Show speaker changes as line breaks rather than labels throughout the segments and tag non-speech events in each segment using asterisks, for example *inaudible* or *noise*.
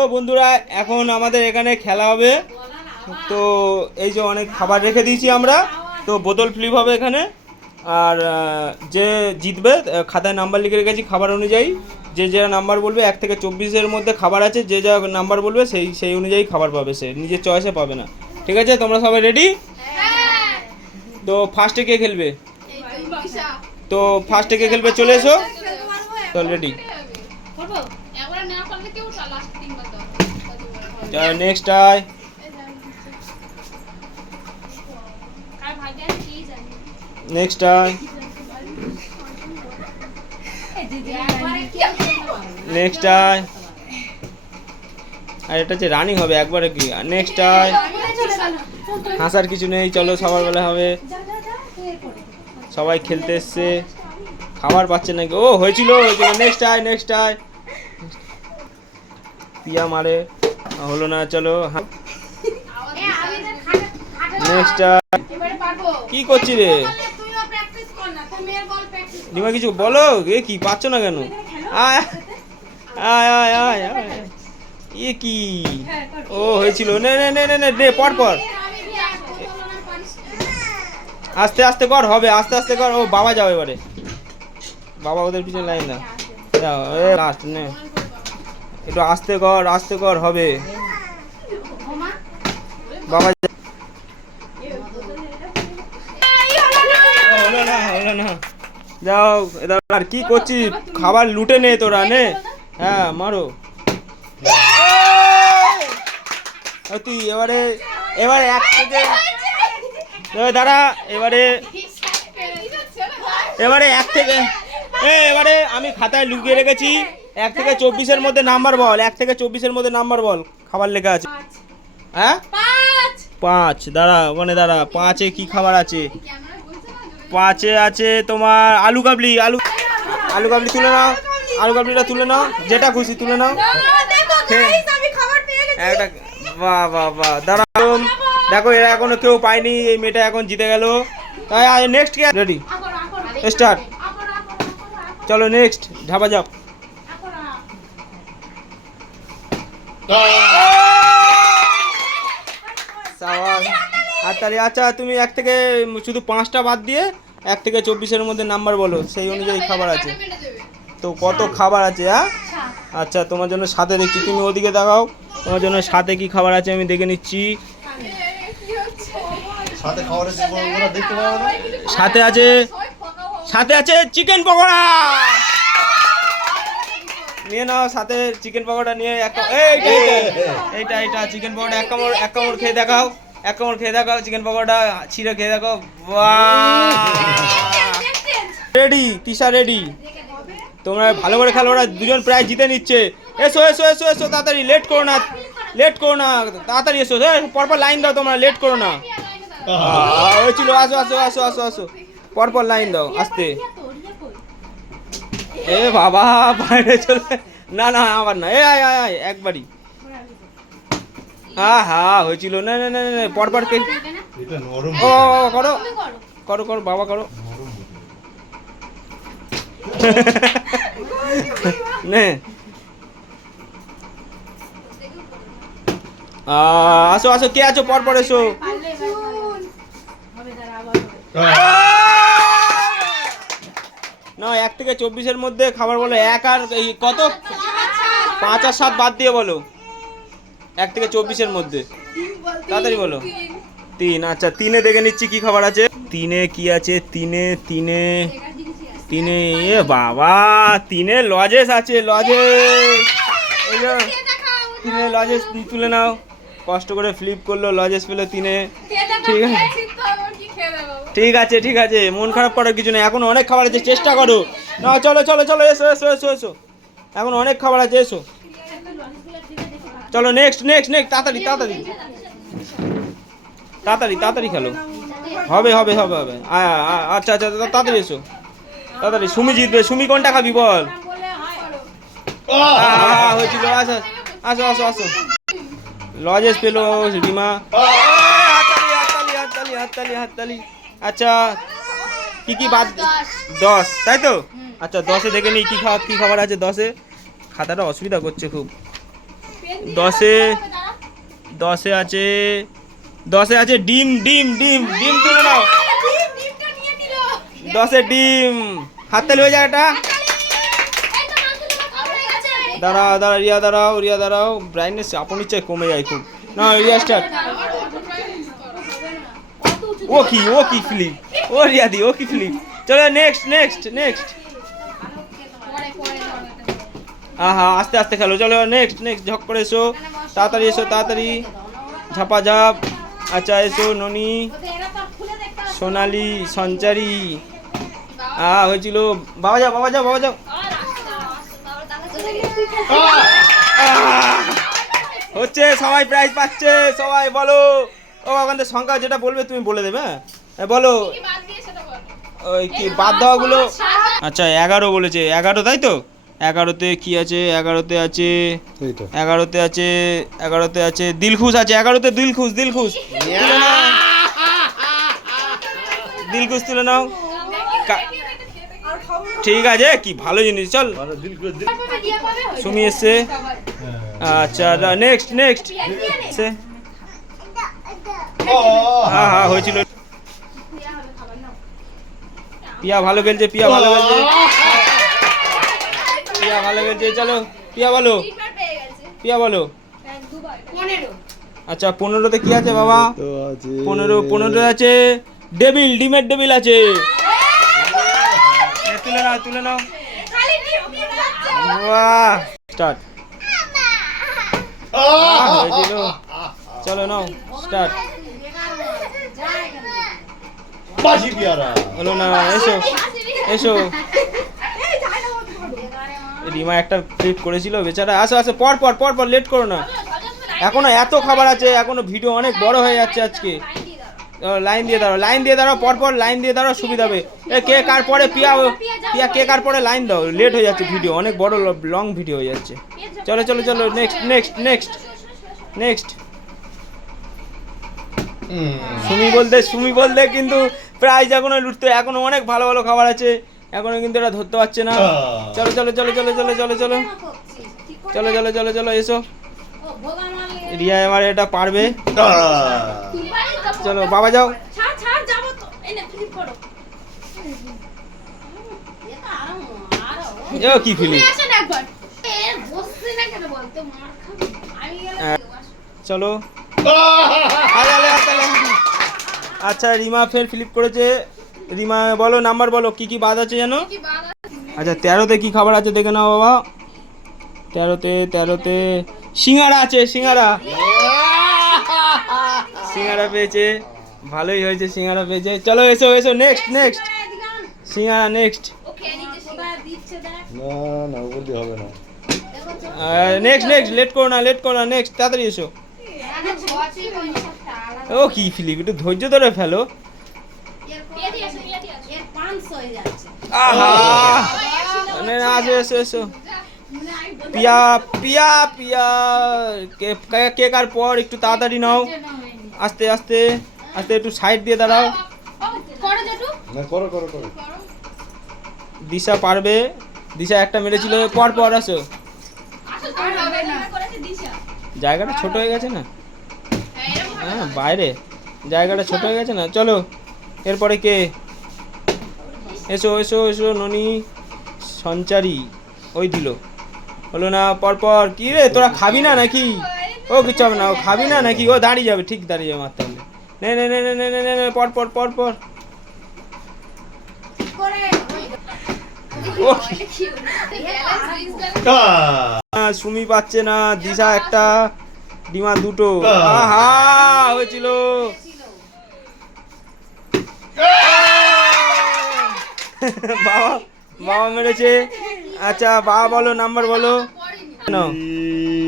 তো বন্ধুরা, এখন আমাদের এখানে খেলা হবে। তো এই যে অনেক খাবার রেখে দিয়েছি আমরা। তো বোতল ফ্লিপ হবে এখানে। আর যে জিতবে খাতায় নাম্বার লিখে রেখেছি খাবার অনুযায়ী। যে যে নাম্বার বলবে, এক থেকে চব্বিশের মধ্যে খাবার আছে, যে যা নাম্বার বলবে, সেই সেই অনুযায়ী খাবার পাবে সে। নিজের চয়েসে পাবে না। ঠিক আছে, তোমরা সবাই রেডি তো ফার্স্টে কে খেলবে? তো ফার্স্টে কে খেলবে? চলে এসো। তো রেডি
করব একবার নেওয়া করলে কেউ লাস্ট তিনবার দাও
নেক্সট আয় নেক্সট আয় নেক্সট আয় আর এটা যে রানিং হবে একবারে কি? নেক্সট আয় হাসার কিছু নেই, চলো সকালবেলা হবে। সবাই খেলতে এসছে। খাবার পাচ্ছে নাকি? ও, হয়েছিল নেক্সট আয় নেক্সট আয় পিয়া মারে। হলো না চলো কি করছি রে?
না
ডিমা কিছু বলো? এ কি পাচ্ছ না কেন? আয় আয় আয় আয় আয় এ কি? ও হয়েছিল। নে নে নে নে নে নে পর পর।
না
আস্তে আস্তে কর হবে আস্তে আস্তে কর। ও বাবা যাও এবারে। বাবা ওদের পিছনে লাইন দাও। যাও লাস্ট নে। একটু আস্তে কর আস্তে কর হবে। বাবা যাও আর কি করছিস? খাবার লুটে নে তোরা নে। হ্যাঁ মারো। তুই এবারে এবারে এক থেকে দাঁড়া এবারে এবারে এক থেকে এবারে আমি খাতায় লুকিয়ে রেখেছি। এক থেকে চব্বিশের মধ্যে নাম্বার বল এক থেকে চব্বিশের মধ্যে নাম্বার বল খাবার লেখা আছে। হ্যাঁ?
পাঁচ।
দাঁড়া ওখানে দাঁড়া পাঁচে কি খাবার আছে? পাঁচে আছে তোমার আলু কাবলি আলু আলু কাবলি তুলে নাও আলু কাবলিটা তুলে নাও যেটা খুশি তুলে নাও। একটা বাহ বাহ বাহ দাঁড়াও দেখো এরা এখনও কেউ পায়নি এই মেয়েটা এখন জিতে গেল। তাই নেক্সট কে রেডি স্টার্ট চলো নেক্সট ঢাবা যাও। সাবাস হাততালি আচ্ছা তুমি এক থেকে শুধু পাঁচটা বাদ দিয়ে এক থেকে চব্বিশের মধ্যে নাম্বার বলো সেই অনুযায়ী খাবার আছে। তো কত খাবার আছে হ্যাঁ? আচ্ছা। তোমার জন্য সাথে দেখছি তুমি ওদিকে দেখাও। তোমার জন্য সাথে কি খাবার আছে আমি দেখে নিচ্ছি।
সাথে
আছে সাথে আছে চিকেন পকোড়া। নিয়ে নাও সাথে চিকেন পকোড়া নিয়ে এক এইটা এইটা, চিকেন পকোড়া এক কামড় এক কামড় খেয়ে দেখাও এক কামড় খেয়ে দেখাও চিকেন পকোড়া ছিঁড়ে খেয়ে দেখাও। রেডি তিশা রেডি তোমরা ভালো করে খেলো ওরা দুজন প্রায় জিতে নিচ্ছে। এসো এসো এসো এসো তাড়াতাড়ি লেট করো না লেট করো না তাড়াতাড়ি এসো। পরপর লাইন দাও তোমরা লেট করো না। আহ, হয়েছিল আসো আসো আসো আসো আসো। পরপর লাইন দাও আস্তে। এ বাবা বাইরে চলে না না আবার না। এ আয় আয় আয় একবারই। হ্যাঁ হ্যাঁ হয়েছিল। না না না না, পরপর কে ও বাবা, করো। করো করো বাবা করো। নে। আসো আসো কে আছো? পরপর এসো। না, এক থেকে চব্বিশের মধ্যে খাবার বলো, এক আর এই কত? পাঁচ আর সাত বাদ দিয়ে বলো। এক থেকে চব্বিশের মধ্যে। তাড়াতাড়ি বলো। তিন আচ্ছা তিনে দেখে নিচ্ছি কি খাবার আছে। তিনে কি আছে? তিনে তিনে তিনে, এ বাবা, তিনে লজেস আছে, লজেস। তিনে লজেস তুলে নাও। কষ্ট করে ফ্লিপ করল, লজেস পেল তিনে। ঠিক আছে? ঠিক আছে ঠিক আছে, মন খারাপ করার কিছু নেই। এখন অনেক খাবার আছে, চেষ্টা করো। না, চলো চলো চলো, এসো এসো এসো এসো। এখন অনেক খাবার আছে, এসো। চলো নেক্সট নেক্সট নেক্সট তাড়াতাড়ি তাড়াতাড়ি। তাড়াতাড়ি তাড়াতাড়ি খেলো। হবে হবে হবে হবে। আচ্ছা আচ্ছা তা- তাড়াতাড়ি এসো। তাড়াতাড়ি সুমি জিতবে সুমি কোনটা খাবি বল? হয়েছিল, আসো আসো আসো আসো। লজেস পেল রিমা হাততালি হাততালি। আচ্ছা কি কি বাদ দশ। তাই তো? আচ্ছা দশে দেখে নিই কি খাবার কি খাবার আছে দশে। খাতাটা অসুবিধা করছে খুব। দশে দশে আছে দশে আছে ডিম ডিম ডিম ডিম তুলে নাও। দশে ডিম। হাততালি হয়ে যায় এটা। দাঁড়াও দাঁড়া রিয়া দাঁড়াও রিয়া দাঁড়াও। ব্রাইটনেস আপন ইচ্ছায় কমে যায় খুব। না রিয়া স্টার্ট ও কি ও কি ফিলিপ ও রিয়া দি ও কি ফিলিপ চলো নেক্সট নেক্সট নেক্সট আহা আস্তে আস্তে খেলো চলো নেক্সট নেক্সট ঝক করে এসো তাড়াতাড়ি এসো তাড়াতাড়ি ঝাপা ঝাপ আচ্ছা এসো ননি সোনালি সঞ্চারি আ হয়েছিল বাবা যাও বাবা যাও বাবা যাও হচ্ছে সবাই প্রাইজ পাচ্ছে সবাই বলো ও ওখান থেকে সংখ্যা যেটা বলবে তুমি বলে দেবে হ্যাঁ? হ্যাঁ বলো। ওই কি বাদ দেওয়াগুলো? আচ্ছা এগারো বলেছে। এগারো তাই তো? এগারোতে কি আছে? এগারোতে আছে এগারোতে আছে এগারোতে আছে দিলখুশ আছে। এগারোতে দিলখুশ দিলখুশ। দিলখুশ তুলে নাও। ঠিক আছে কি ভালো জিনিস চল।
দিল করে দিল
সুমি এসছে আচ্ছা নেক্সট নেক্সট হ্যাঁ হ্যাঁ হয়েছিল। পিয়া ভালো খেলছে পিয়া ভালো খেলছে। পিয়া ভালো খেলছে চলো পিয়া বলো। পিয়া বলো। আচ্ছা পনেরোতে কি আছে বাবা? পনেরো পনেরো আছে ডেবিল ডিমের ডেবিল আছে। তুলে নাও তুলে নাও। বাহ স্টার্ট চলো নাও স্টার্ট
বাসি পিয়ারা
হলো না এসো এসো। রিমা একটা ফ্লিপ করেছিল বেচারা আসো আসো পর পর পর পর লেট করো না। এখনও এত খাবার আছে এখনও ভিডিও অনেক বড় হয়ে যাচ্ছে আজকে। লাইন দিয়ে দাঁড়াও লাইন দিয়ে দাঁড়াও পর পর লাইন দিয়ে দাঁড়াও সুবিধা হবে। এ কে কার পরে পিয়া পিয়া কে কার পরে লাইন দাও লেট হয়ে যাচ্ছে ভিডিও অনেক বড় লং ভিডিও হয়ে যাচ্ছে। চলো চলো চলো next next next next Sumi বলতে সুমি বলতে কিন্তু প্রাইজ এখনও লুটতে এখনও অনেক ভালো ভালো খাবার আছে। এখনও কিন্তু এটা ধরতে পারছে না। চলো চলো চলো চলো চলো চলো চলো। চলো চলো চলো চলো এসো। রিয়া এবার এটা পারবে। চলো বাবা যাও। এও কি ফিলিং চলো। আরে, আরে, আরে, আরে। আচ্ছা রিমা ফের ফ্লিপ করেছে। রিমা বলো নাম্বার বলো কি কি বাদ আছে জানো আচ্ছা তেরোতে কি খাবার আছে দেখে নাও বাবা। তেরোতে তেরোতে সিঙ্গারা আছে সিঙ্গারা। সিঙ্গারা পেয়েছে। ভালোই হয়েছে সিঙ্গারা পেয়েছে। চলো এসো এসো নেক্সট নেক্সট সিঙ্গারা নেক্সট
না না বলতে হবে না।
নেক্সট নেক্সট লেট করো না লেট করো না নেক্সট তাড়াতাড়ি এসো। ও কি ফিলিপ একটু ধৈর্য ধরে ফেলো। আহা! না, না, আসো এসো এসো। পিয়া পিয়া পিয়া। কে কে- কে পর একটু তাড়াতাড়ি নাও। আস্তে আস্তে আস্তে একটু সাইড দিয়ে দাঁড়াও।
না করো করো করো।
দিশা পারবে। দিশা একটা মেরেছিল পর পর আসো জায়গাটা ছোট হয়ে গেছে না? না বাইরে। জায়গাটা ছোট হয়ে গেছে না? চলো এরপরে কে? এসো এসো এসো ননি সঞ্চারী ওই দিল। হলো না পরপর কি রে তোরা খাবি না নাকি? ও কিছু হবে না ও খাবি না নাকি? ও দাঁড়িয়ে যাবে ঠিক দাঁড়িয়ে যাবে মারতে হলে নে নে নে নে নে নে নে পর পর পর পর সুমি পাচ্ছে না দিশা একটা। ডিমা দুটো। আহা হয়েছিল। বাবা বাবা মেরেছে। আচ্ছা বাবা বলো নাম্বার বলো।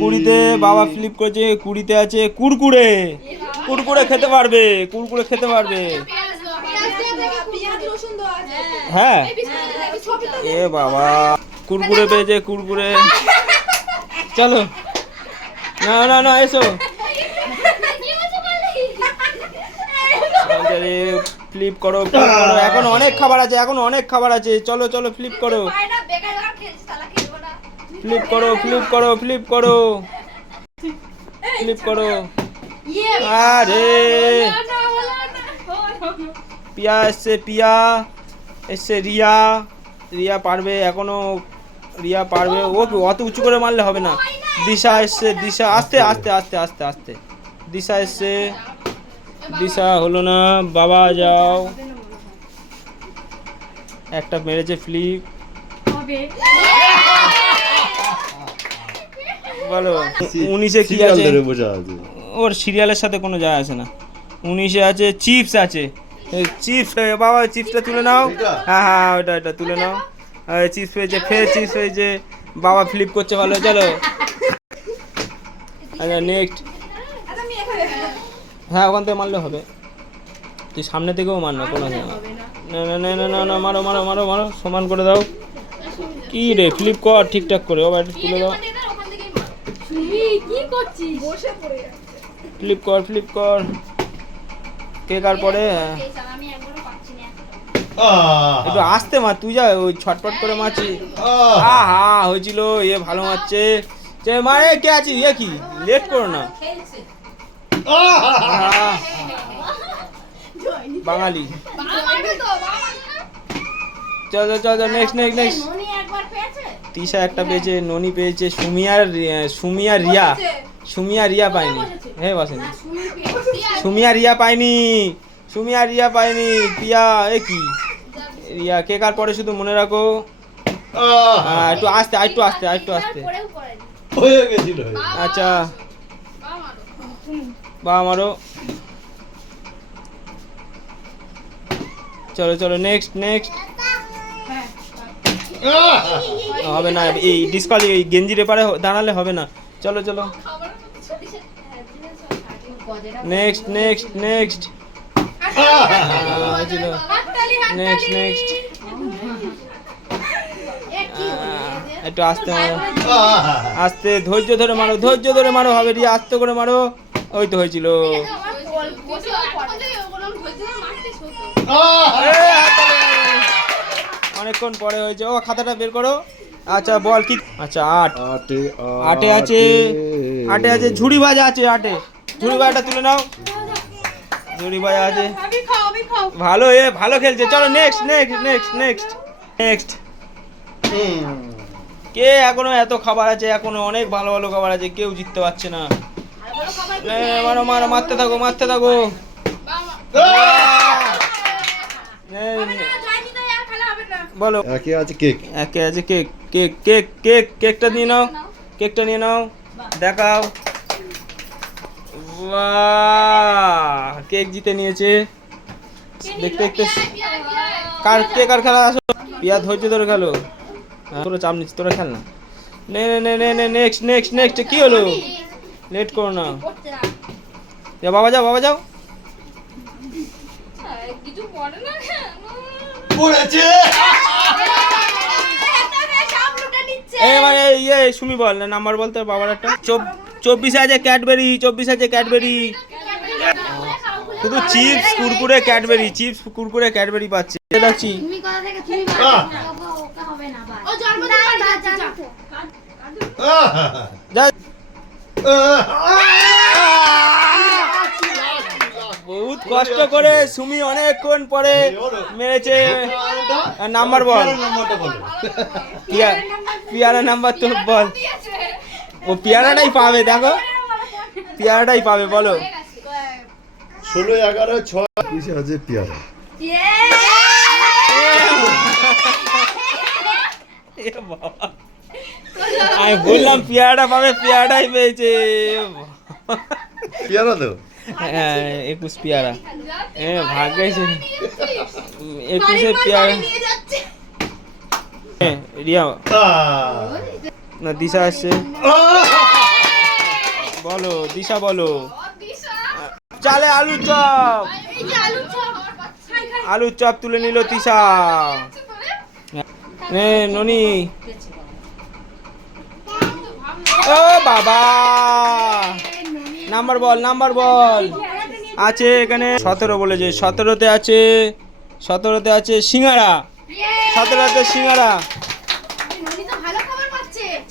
কুড়িতে বাবা ফ্লিপ করেছে কুড়িতে আছে কুরকুরে কুরকুরে খেতে পারবে কুরকুরে খেতে পারবে। হ্যাঁ। এ বাবা কুরকুরে পেয়েছে কুরকুরে চলো। না না না এসো। ফ্লিপ করো ফ্লিপ করো। এখন অনেক খাবার আছে এখন অনেক খাবার আছে। চলো চলো ফ্লিপ করো। ফ্লিপ করো ফ্লিপ করো ফ্লিপ করো। ফ্লিপ করো। আরে। পিয়া এসছে পিয়া। এসছে রিয়া। রিয়া পারবে এখনও। রিয়া পারবে। ও অত উঁচু করে মারলে হবে না। দিশা এসছে দিশা আস্তে আস্তে আস্তে আস্তে আস্তে। দিশা এসছে। দিশা হলো না বাবা যাও। একটা মেরেছে ফ্লিপ। বলো উনিশে কি আছে?
আছে
ওর সিরিয়ালের সাথে কোনো যায় আসে না। উনিশে আছে চিপস আছে। চিপস বাবা চিপসটা তুলে নাও? হ্যাঁ হ্যাঁ ওটা ওটা তুলে নাও। চিপস পেয়েছে ফের চিপস হয়েছে। বাবা ফ্লিপ করছে ভালো চলো। আচ্ছা নেক্সট হ্যাঁ ওখান থেকে মারলে হবে। তুই সামনে থেকেও মার না কোনো। না। না না না না না মারো মারো মারো মারো সমান করে দাও। কি রে ফ্লিপ কর ঠিকঠাক করে। ও ব্যাটে তুলে দাও।
ওখান থেকেই মার। সুমি, কি করছিস? বসে পড়ে
ফ্লিপ কর ফ্লিপ কর। কে কার পরে হ্যাঁ।
আমি একবারও পাচ্ছি না
আহ!
একটু আসতে মা তুই যা ওই ছটপট করে মারছি!
আহা।
হয়েছিল এ ভালো মারছে। যে মারে কে আছিস? এ কি? লেট করো না। বাঙালি। চল চল নেক্সট নেক্সট নেক্সট তিশা একটা পেয়েছে ননি পেয়েছে সুমিয়া রি- সুমিয়া রিয়া। সুমিয়া রিয়া পায়নি। হ্যাঁ বসেনি। সুমিয়া রিয়া পায়নি। সুমিয়া রিয়া পায়নি। পিয়া এ কি? রিয়া কে কার পরে শুধু মনে রাখো? একটু আস্তে একটু আস্তে একটু আস্তে।
হয়ে গেছিল।
আচ্ছা। বা আমারও চলো চলো নেক্সট নেক্সট হবে না এই ডিসকালি এই গেঞ্জির এপারে দাঁড়ালে হবে না। চলো চলো। Next next next! Next next একটু আস্তে মারো। আস্তে ধৈর্য ধরে মারো ধৈর্য ধরে মারো হবে রিয়া আস্তে করে মারো। ওই তো হয়েছিল। অনেকক্ষণ পরে হয়েছে। ও খাতাটা বের করো। আচ্ছা বল কি? আচ্ছা আট।
আটে
আটে আছে। আটে আছে। ঝুড়ি ভাজা আছে আটে। ঝুড়ি ভাজাটা তুলে নাও। ঝুড়ি ভাজা আছে। ভালো এ ভালো খেলছে। চলো next next next next next. কে এখনও এত খাবার আছে? এখনও অনেক ভালো ভালো খাবার আছে কেউ জিততে পারছে না। মারো মারো মারতে থাকো মারতে থাকো। বলো।
একে আছে কেক।
একে আছে কেক। কেক কেক কেক কেকটা নিয়ে নাও। কেকটা নিয়ে নাও। দেখাও। কেক জিতে নিয়েছে। দেখতে দেখতে কার কে কার খেলা আসো পিয়া ধৈর্য ধরে খেলো। তোরা চাপ নিচ্ছি তোরা খেল না নে নে নে নে নে নেক্সট নেক্সট নেক্সট কি হলো লেট করো না যা বাবা যাও বাবা যাও
কিছু পড়ে না
পড়েছে
এবারে ইয়ে সুমি বল না নাম্বার বলতে বাবার একটা চব্বিশ আছে ক্যাডবেরি চব্বিশ আছে ক্যাডবেরি শুধু chips Kurkure Cadbury chips Kurkure Cadbury পাচ্ছে রাখছি বহুত কষ্ট করে সুমি অনেকক্ষণ পরে মেরেছে। নাম্বার বল। পিয়ারা নাম্বার তো বল। ও পিয়ারাটাই পাবে দেখো। পিয়ারাটাই পাবে বলো।
ষোলো এগারো ছয়। আছে পেয়ারা।
আমি বললাম পেয়ারাটা পাবে পেয়ারাটাই পেয়েছে।
পেয়ারা তো।
হ্যাঁ একুশ পেয়ারা। এ ভাগ্যেছে একুশে পেয়ারা। এ, রিয়া। না দিশা আসছে। বলো দিশা বলো। চালে আলু চপ।
আলু চপ খাই খাই
আলুর চপ তুলে নিল তিশা নে ননি। ও বাবা। নাম্বার বল নাম্বার বল। আছে এখানে। সতেরো বলেছে। সতেরোতে আছে সতেরোতে আছে সিঙ্গারা। সতেরোতে সিঙ্গারা।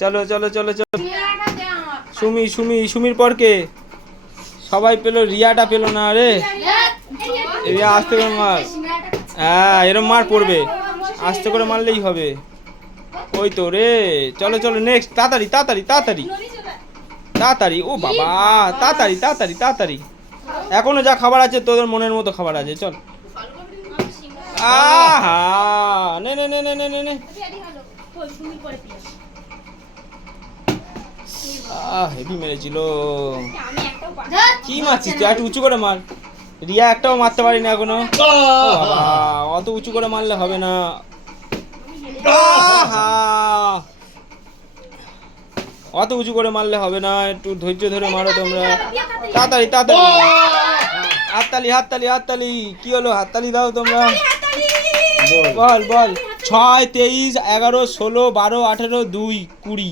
চলো চলো চলো চলো। সুমি সুমি সুমির পর কে সবাই পেল রিয়াটা পেল না রে। রিয়া আস্তে করে মার। হ্যাঁ এরম মার পড়বে। আস্তে করে মারলেই হবে। ওই তো রে, চলো চলো নেক্সট তাড়াতাড়ি তাড়াতাড়ি তাড়াতাড়ি। তাড়াতাড়ি, ও বাবা, তাড়াতাড়ি তাড়াতাড়ি তাড়াতাড়ি। এখনও যা খাবার আছে, তোদের মনের মতো খাবার আছে, চল। আহা, নে নে নে নে নে নে নে। হেভি মারছিস একটু উঁচু করে মার। রিয়া একটাও মারতে পারি না এখনও অত উঁচু করে মারলে হবে না! অত উঁচু করে মারলে হবে না একটু ধৈর্য ধরে মারো তোমরা। তাড়াতাড়ি তাড়াতাড়ি। হাততালি হাততালি হাততালি। কি হলো? হাততালি দাও তোমরা। বল বল। ছয় তেইশ এগারো ষোলো বারো আঠেরো দুই কুড়ি।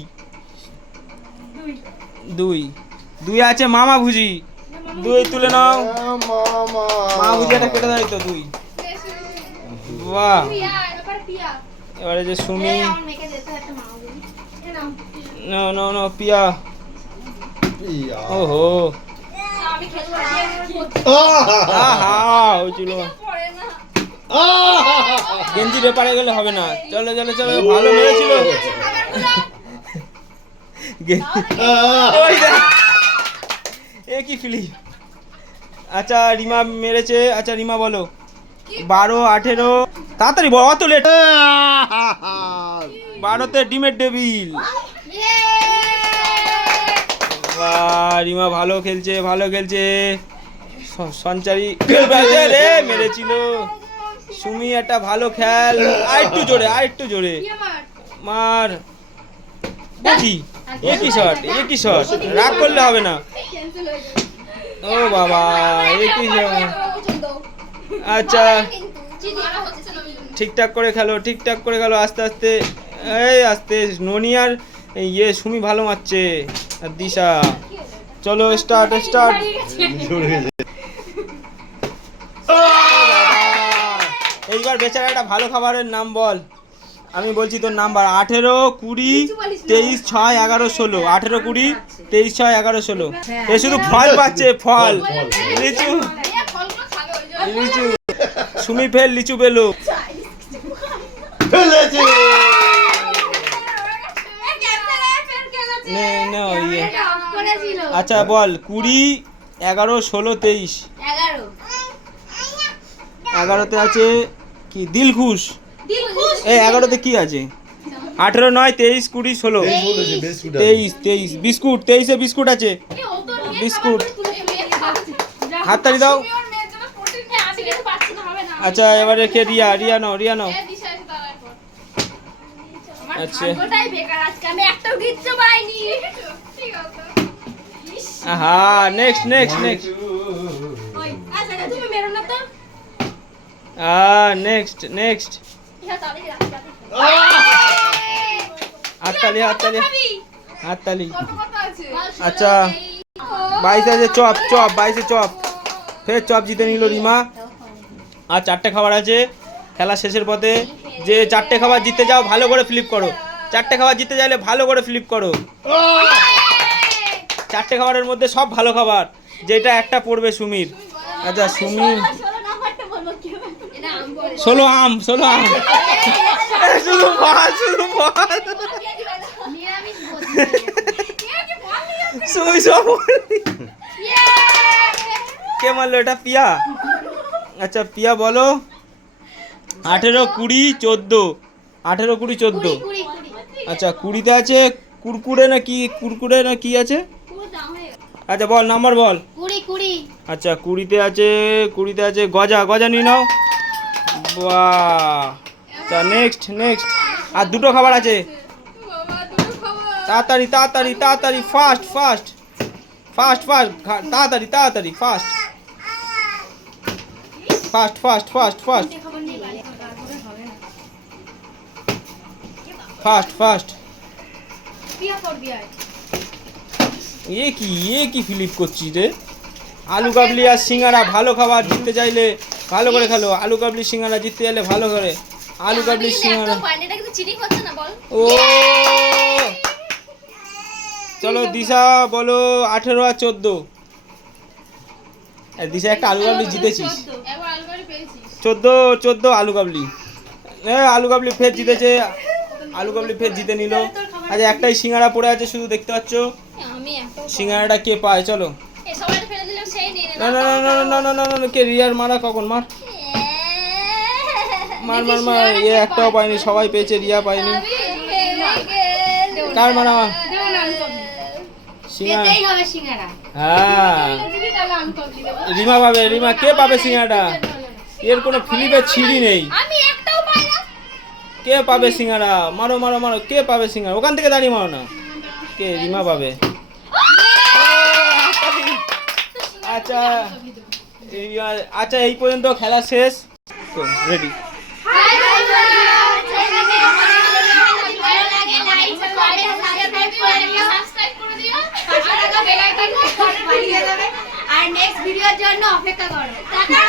দুই। দুই। আছে মামা ভুজি। দুই তুলে নাও।
মামা।
ভুজি ভুজিয়াটা কেটে দেয় তো দুই। বাহ।
এবার
যে সুমি নো নো নো পিয়া
ইয়া।
ওহো
আমি খেলব না
আহা!
আহা হয়েছিল গেঞ্জি ব্যাপারে গেলে হবে না চলো চলো চলো ভালো মেরেছিল গে-
আহা!
ওই দেখ। এ কি ফিলি আচ্ছা রিমা মেরেছে আচ্ছা রিমা বলো বারো আঠেরো। তাড়াতাড়ি বল অত লেট *laughs* বারোতে ডিমের টেবিল। রিমা ভালো খেলছে ভালো খেলছে। সঞ্চারী রে মেরেছিল। সুমি একটা ভালো খেল। আর একটু জোরে আর একটু জোরে। মার। দেখি একই শট একই শট রাগ করলে হবে না। ও বাবা একই শট আচ্ছা। ঠিকঠাক করে খেলো, ঠিকঠাক করে খেলো, আস্তে আস্তে, এই আস্তে ননি আর এই ইয়ে সুমি ভালো মারছে, আর দিশা। চলো স্টার্ট স্টার্ট এইবার বেচারা একটা ভালো খাবারের নাম বল। আমি বলছি তোর নাম্বার, আঠেরো কুড়ি তেইশ ছয় এগারো ষোলো। আঠেরো কুড়ি তেইশ ছয় এগারো ষোলো। এ শুধু ফল পাচ্ছে, ফল। লিচু
ফলগুলো খাবে ওই জন্য
লিচু। সুমি ফেল লিচু পেল।
ফেলেছে।
ইয়ে। আচ্ছা বল কুড়ি এগারো ষোলো তেইশ। এগারোতে আছে কি? দিলখুশ।
দিল খুশ
এই এগারোতে কি আছে? আঠেরো নয় তেইশ কুড়ি ষোলো। তেইশ। তেইশ বিস্কুট তেইশে বিস্কুট আছে।
এ
বিস্কুট। হাততালি দাও
তুমি ওর মেয়ের জন্য প্রোটিন নিয়ে আমি কিছু পাচ্ছি না হবে না
আচ্ছা এবারে কে রিয়া রিয়া নাও রিয়া নাও। আচ্ছা।
ভাগ্যটাই বেকার আজকে আমি একটাও কিচ্ছু পাইনি। ঠিক আছে।
হা নেক্সট নেক্সট নেক্সট
আচ্ছা
আ নেক্সট নেক্সট হাততালি হাততালি হাততালি
কত আছে?
আচ্ছা। বাইশে চপ চপ বাইশে চপ। ফের চপ জিতে নিল রিমা। আর চারটে খাবার আছে। খেলা শেষের পথে যে চারটে খাবার জিতে যাও, ভালো করে ফ্লিপ করো। চারটে খাবার জিতে চাইলে ভালো করে ফ্লিপ করো। চারটে খাবারের মধ্যে সব ভালো খাবার, যেটা একটা পড়বে সুমির। আচ্ছা সুমির।
ষোলো আম
ষোলো আম। শুধু শুধু সুমি কে মারলো এটা? পিয়া? আচ্ছা পিয়া বলো। আঠেরো কুড়ি চোদ্দ। আঠেরো কুড়ি চোদ্দ। আচ্ছা কুড়িতে আছে কুরকুরে না কি কুরকুরে না কি আছে? আচ্ছা বল নাম্বার বল। আচ্ছা কুড়িতে আছে কুড়িতে আছে গজা গজা নিয়ে নাও। বাহ। আচ্ছা নেক্সট নেক্সট আর দুটো খাবার আছে। তাড়াতাড়ি তাড়াতাড়ি তাড়াতাড়ি ফাস্ট ফাস্ট ফাস্ট ফাস্ট তাড়াতাড়ি তাড়াতাড়ি fast fast fast fast fast. Fast fast. এ কি এ কি ফিলিপ করছিস রে? আলু কাবলি আর সিঙ্গারা ভালো খাবার জিততে চাইলে ভালো করে খেলো। আলু কাবলি সিঙ্গারা জিততে চাইলে ভালো করে। আলু কাবলি সিঙ্গারা ও। চলো দিশা বলো আঠেরো আর চোদ্দ। দিশা একটা আলু কাবলি জিতেছিস। চোদ্দ চোদ্দ আলু কাবলি হ্যাঁ আলু কাবলি ফের জিতেছে। আলু কাবলি ফের জিতে নিল। আচ্ছা একটাই সিঙ্গারা পড়ে আছে শুধু দেখতে পাচ্ছ? সিঙ্গারাটা কে পায়? চলো। না না না না না না কে রিয়ার মারা কখন? মার। মার মার মার এ একটাও পায়নি সবাই পেয়েছে রিয়া পায়নি। কার মারা
পেতেই হবে সিঙ্গারা
হ্যাঁ
তো
রিমা পাবে রিমা কে পাবে সিঙ্গারাটা এর কোনো ফিলিপের ছিঁড়ি নেই
আমি একটাও পাই না
কে পাবে সিঙ্গারা মারো মারো মারো কে পাবে সিঙ্গারা ওখান থেকে দাঁড়িয়ে মারো না কে রিমা পাবে আচ্ছা এই আচ্ছা এই পর্যন্ত খেলা শেষ রেডি
করে দিও বেল দেবে
আর নেক্সট ভিডিওর জন্য অপেক্ষা করো। টাটা!